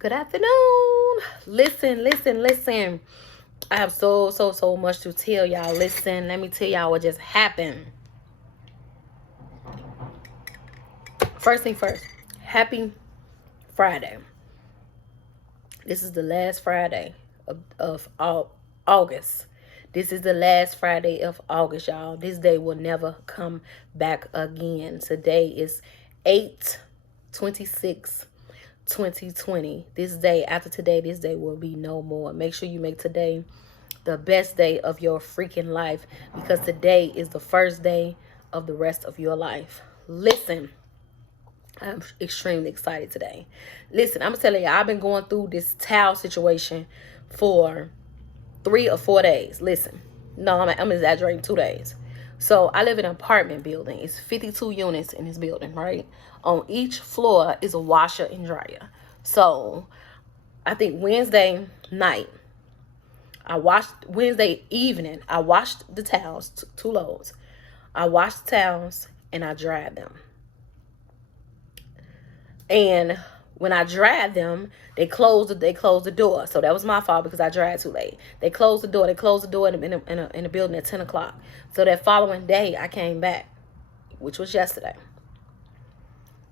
Good afternoon. Listen. I have so much to tell y'all. Listen, let me tell y'all what just happened. First thing first, happy Friday. This is the last Friday of August. This is the last Friday of August, y'all. This day will never come back again. Today is 8/26. 2020. This day, after today, this day will be no more. Make sure you make today the best day of your freaking life, because today is the first day of the rest of your life. Listen, I'm extremely excited today. Listen, I'm telling you, I've been going through this towel situation for 3 or 4 days. Listen, no, I'm exaggerating, 2 days. So I live in an apartment building. It's 52 units in this building, right? On each floor is a washer and dryer. So I think Wednesday evening, I washed the towels, 2 loads. I washed the towels and I dried them. And when I dried them, they closed the door. So that was my fault because I dried too late. They closed the door. They closed the door in the building at 10 o'clock. So that following day, I came back, which was yesterday.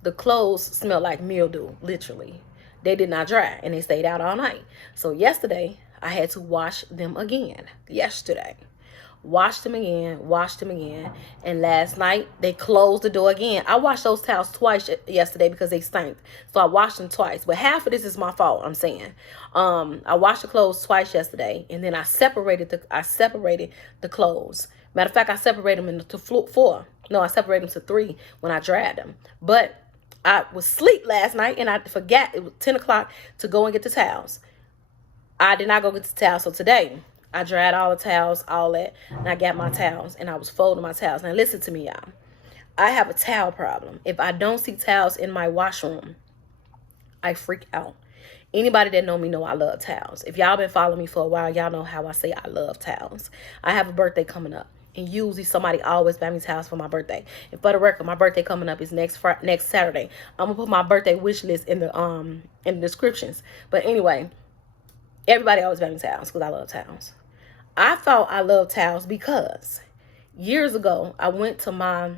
The clothes smelled like mildew, literally. They did not dry, and they stayed out all night. So yesterday, I had to wash them again. Yesterday. Washed them again, and last night they closed the door again. I washed those towels twice yesterday because they stank, so I washed them twice. But half of this is my fault, I'm saying. I washed the clothes twice yesterday, and then I separated the clothes. Matter of fact, I separated them into 4. No, I separated them to 3 when I dried them. But I was asleep last night, and I forgot it was 10 o'clock to go and get the towels. I did not go get the towels, so today I dried all the towels, all that, and I got my towels, and I was folding my towels. Now, listen to me, y'all. I have a towel problem. If I don't see towels in my washroom, I freak out. Anybody that know me know I love towels. If y'all been following me for a while, y'all know how I say I love towels. I have a birthday coming up, and usually somebody always buy me towels for my birthday. And for the record, my birthday coming up is next Saturday. I'm gonna put my birthday wish list in the descriptions. But anyway, everybody always buy me towels because I love towels. I thought I loved towels because years ago, I went to my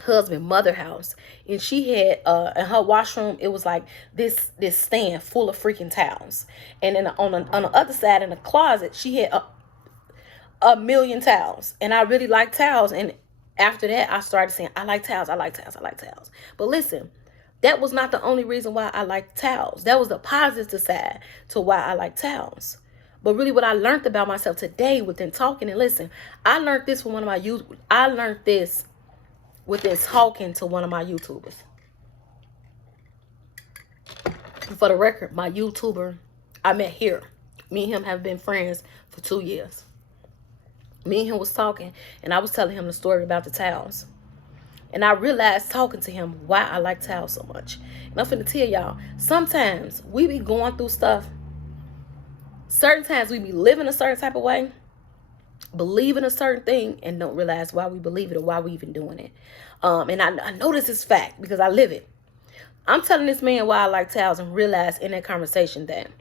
husband's mother house, and she had in her washroom, it was like this stand full of freaking towels. And then on the other side in the closet, she had a million towels. And I really like towels. And after that, I started saying, I like towels. But listen, that was not the only reason why I like towels. That was the positive side to why I like towels. But really what I learned about myself today within talking, and listen, I learned this from I learned this within talking to one of my YouTubers. For the record, my YouTuber I met here. Me and him have been friends for 2 years. Me and him was talking, and I was telling him the story about the towels. And I realized talking to him why I like towels so much. And I'm finna tell y'all, sometimes we be going through stuff. Certain times we be living a certain type of way, believing a certain thing, and don't realize why we believe it or why we even doing it. And I know this is fact because I live it. I'm telling this man why I like towels, and realized in that conversation that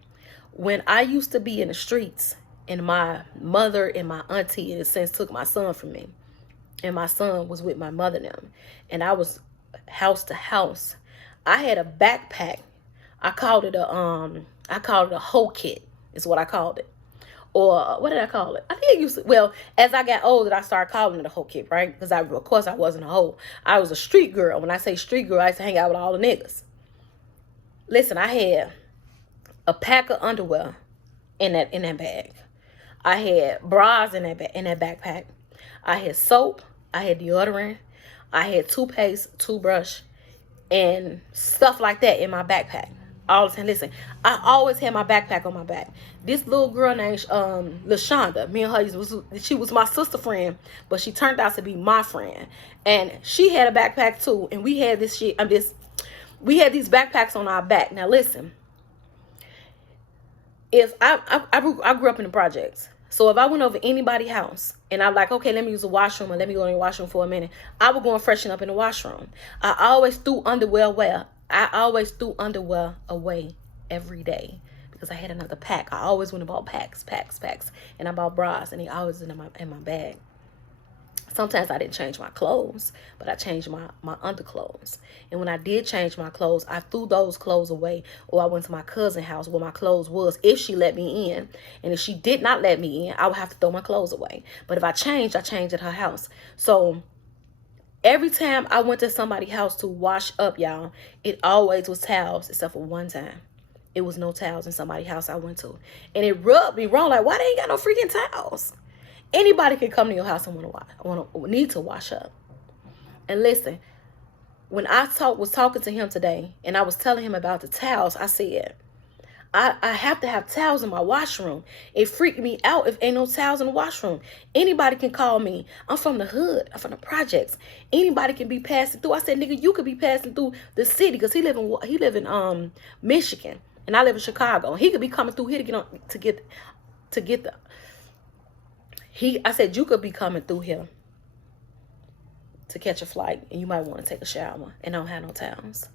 when I used to be in the streets, and my mother and my auntie in a sense took my son from me, and my son was with my mother now, and I was house to house, I had a backpack. I called it a hoe kit. Is what I called it. Or what did I call it? I think it used to, well, as I got older, I started calling it a hoe kit, right? Because of course I wasn't a hoe. I was a street girl. When I say street girl, I used to hang out with all the niggas. Listen, I had a pack of underwear in that bag. I had bras in that backpack. I had soap. I had deodorant. I had toothpaste, toothbrush, and stuff like that in my backpack. All the time. Listen, I always had my backpack on my back. This little girl named LaShonda, me and her, she was my sister friend, but she turned out to be my friend. And she had a backpack too, and we had we had these backpacks on our back. Now listen, if I grew up in the projects. So if I went over anybody's house and I'm like, okay, let me use the washroom, or let me go in the washroom for a minute, I would go and freshen up in the washroom. I always threw underwear away. every day because I had another pack. I always went and bought packs. And I bought bras, and they always in my bag. Sometimes I didn't change my clothes, but I changed my underclothes. And when I did change my clothes, I threw those clothes away, or I went to my cousin's house where my clothes was, if she let me in. And if she did not let me in, I would have to throw my clothes away. But if I changed at her house. So every time I went to somebody's house to wash up, y'all, it always was towels, except for one time. It was no towels in somebody's house I went to. And it rubbed me wrong, like, why they ain't got no freaking towels? Anybody can come to your house and need to wash up. And listen, when I was talking to him today, and I was telling him about the towels, I said, I have to have towels in my washroom. It freaked me out if ain't no towels in the washroom. Anybody can call me. I'm from the hood. I'm from the projects. Anybody can be passing through. I said, nigga, you could be passing through the city, because he live in Michigan, and I live in Chicago. He could be coming through here to get the. I said, you could be coming through here to catch a flight, and you might want to take a shower and don't have no towels.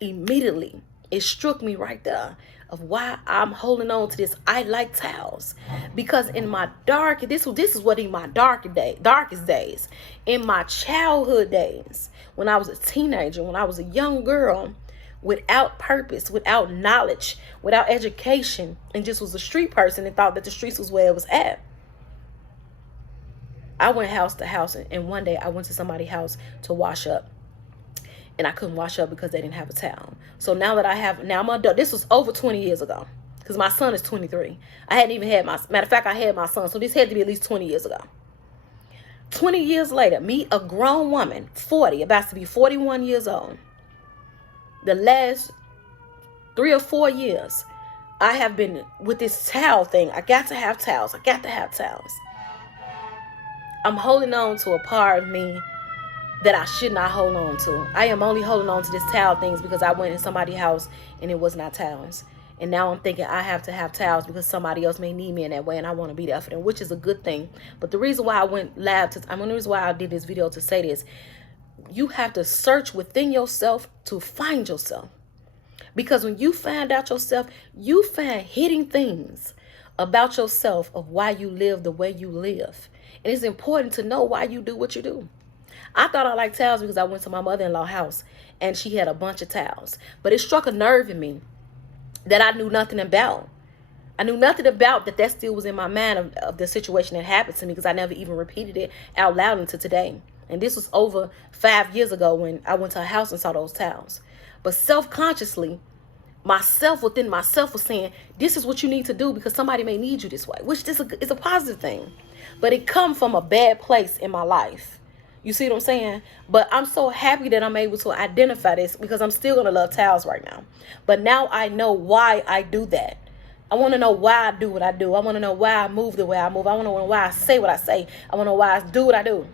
Immediately, it struck me right there of why I'm holding on to this. I like towels, because in my this is what in my darkest days, in my childhood days, when I was a teenager, when I was a young girl, without purpose, without knowledge, without education, and just was a street person and thought that the streets was where it was at. I went house to house, and one day I went to somebody's house to wash up, and I couldn't wash up because they didn't have a towel. So now that I'm adult. This was over 20 years ago, because my son is 23. I hadn't even had matter of fact, I had my son, so this had to be at least 20 years ago. 20 years later, me, a grown woman, 40, about to be 41 years old. The last 3 or 4 years, I have been with this towel thing. I got to have towels. I'm holding on to a part of me that I should not hold on to. I am only holding on to this towel things because I went in somebody's house and it was not towels. And now I'm thinking I have to have towels because somebody else may need me in that way, and I want to be there for them, which is a good thing. But the reason why I went live, the reason why I did this video to say this, you have to search within yourself to find yourself. Because when you find out yourself, you find hidden things about yourself of why you live the way you live. And it's important to know why you do what you do. I thought I liked towels because I went to my mother-in-law's house and she had a bunch of towels. But it struck a nerve in me that I knew nothing about. I knew nothing about that still was in my mind of the situation that happened to me, because I never even repeated it out loud until today. And this was over 5 years ago when I went to a house and saw those towels. But self-consciously, myself within myself was saying, this is what you need to do because somebody may need you this way, which is a positive thing. But it come from a bad place in my life. You see what I'm saying? But I'm so happy that I'm able to identify this, because I'm still going to love towels right now. But now I know why I do that. I want to know why I do what I do. I want to know why I move the way I move. I want to know why I say what I say. I want to know why I do what I do.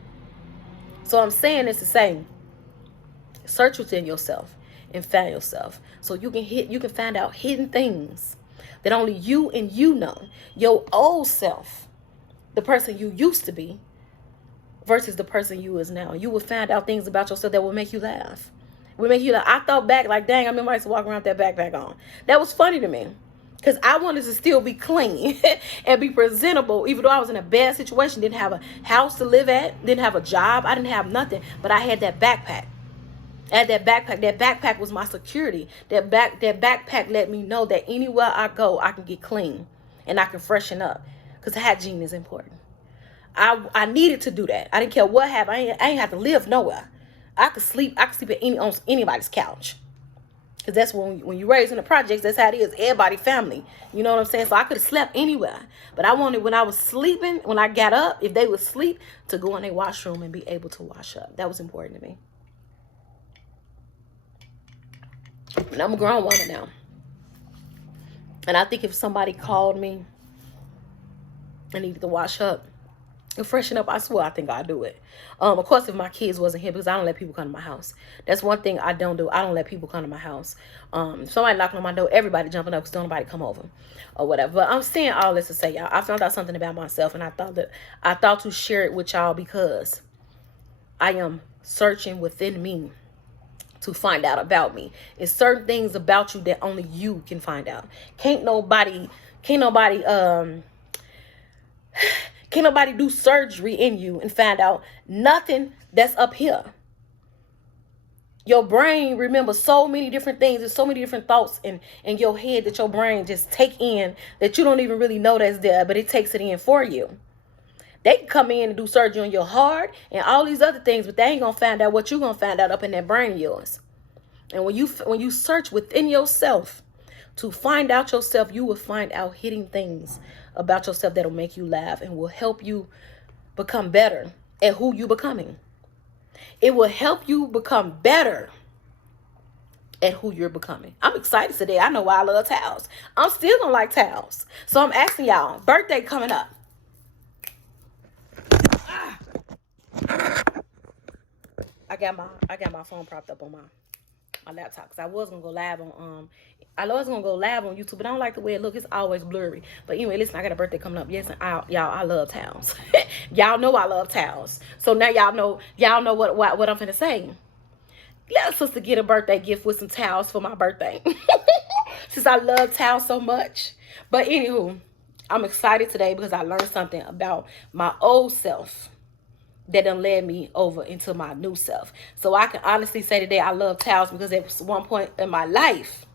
So I'm saying this to say, search within yourself and find yourself, so you can find out hidden things that only you and you know. Your old self, the person you used to be, versus the person you is now. You will find out things about yourself that will make you laugh. I thought back like, dang, I remember I used to walk around with that backpack on. That was funny to me, because I wanted to still be clean and be presentable, even though I was in a bad situation, didn't have a house to live at, didn't have a job, I didn't have nothing, but I had that backpack. That backpack was my security. That backpack let me know that anywhere I go, I can get clean and I can freshen up, because hygiene is important. I needed to do that. I didn't care what happened. I ain't have to live nowhere. I could sleep on anybody's couch. Because that's when you raise in the projects, that's how it is. Everybody family. You know what I'm saying? So I could have slept anywhere. But I wanted, when I was sleeping, when I got up, if they would sleep, to go in their washroom and be able to wash up. That was important to me. And I'm a grown woman now. And I think if somebody called me and needed to wash up and freshen up, I swear I think I'd do it. Of course, if my kids wasn't here, because I don't let people come to my house. That's one thing I don't do. I don't let people come to my house. If somebody knocking on my door, everybody jumping up because don't nobody come over or whatever. But I'm saying all this to say, y'all, I found out something about myself, and I thought to share it with y'all, because I am searching within me to find out about me. It's certain things about you that only you can find out. Can't nobody do surgery in you and find out nothing that's up here. Your brain remembers so many different things. There's so many different thoughts in your head that your brain just take in that you don't even really know that's there, but it takes it in for you. They can come in and do surgery on your heart and all these other things, but they ain't gonna find out what you're gonna find out up in that brain of yours. And when you search within yourself to find out yourself, you will find out hidden things about yourself that'll make you laugh and will help you become better at who you becoming. It will help you become better at who you're becoming. I'm excited today. I know why I love towels. I'm still gonna like towels. So I'm asking y'all, birthday coming up. I got my phone propped up on my laptop because I was gonna go live on YouTube, but I don't like the way it looks. It's always blurry. But anyway, listen, I got a birthday coming up. Yes, and I love towels. Y'all know I love towels. So now y'all know what I'm finna say. Let us sister get a birthday gift with some towels for my birthday. Since I love towels so much. But anywho, I'm excited today because I learned something about my old self that done led me over into my new self. So I can honestly say today I love towels because at one point in my life,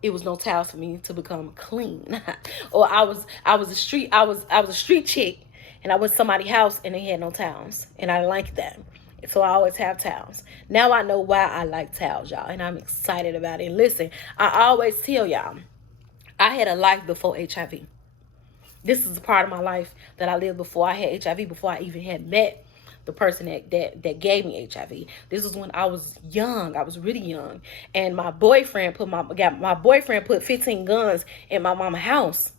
it was no towels for me to become clean. Or I was a street chick and I went to somebody's house and they had no towels. And I like that. So I always have towels. Now I know why I like towels, y'all. And I'm excited about it. And listen, I always tell y'all, I had a life before HIV. This is a part of my life that I lived before I had HIV, before I even had met the person that gave me HIV. This was when I was young. I was really young. And my boyfriend put 15 guns in my mama's house.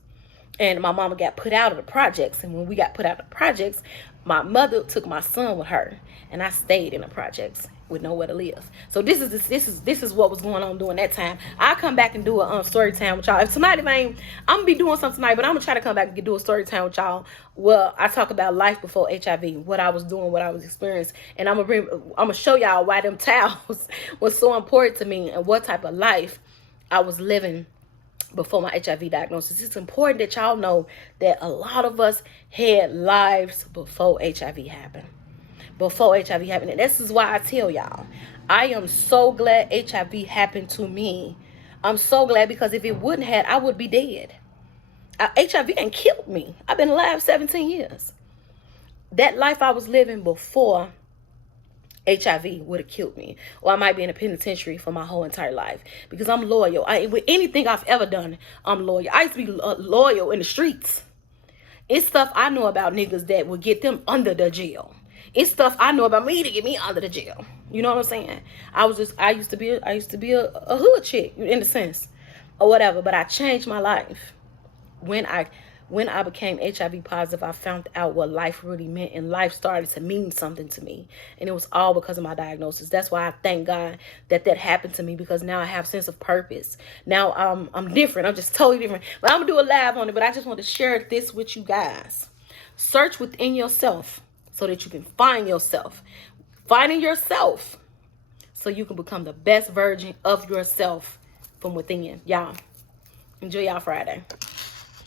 And my mama got put out of the projects. And when we got put out of the projects, my mother took my son with her. And I stayed in the projects with nowhere to live. So this is what was going on during that time. I'll come back and do a story time with y'all. If tonight, I'm gonna be doing something tonight, but I'm gonna try to come back and do a story time with y'all. Well, I talk about life before HIV, what I was doing, what I was experiencing, and I'm gonna show y'all why them towels was so important to me and what type of life I was living before my HIV diagnosis. It's important that y'all know that a lot of us had lives before HIV happened. Before HIV happened. And this is why I tell y'all, I am so glad HIV happened to me. I'm so glad because if it wouldn't have, I would be dead. HIV ain't killed me. I've been alive 17 years. That life I was living before HIV would have killed me. Or I might be in a penitentiary for my whole entire life. Because I'm loyal. With anything I've ever done, I'm loyal. I used to be loyal in the streets. It's stuff I know about niggas that would get them under the jail. It's stuff I know about me to get me under the jail. You know what I'm saying? I used to be a hood chick in a sense or whatever, but I changed my life. When I became HIV positive, I found out what life really meant, and life started to mean something to me. And it was all because of my diagnosis. That's why I thank God that happened to me, because now I have a sense of purpose. Now I'm different. I'm just totally different. But I'm going to do a live on it, but I just want to share this with you guys. Search within yourself so that you can find yourself. Finding yourself so you can become the best version of yourself from within. Y'all, enjoy y'all Friday.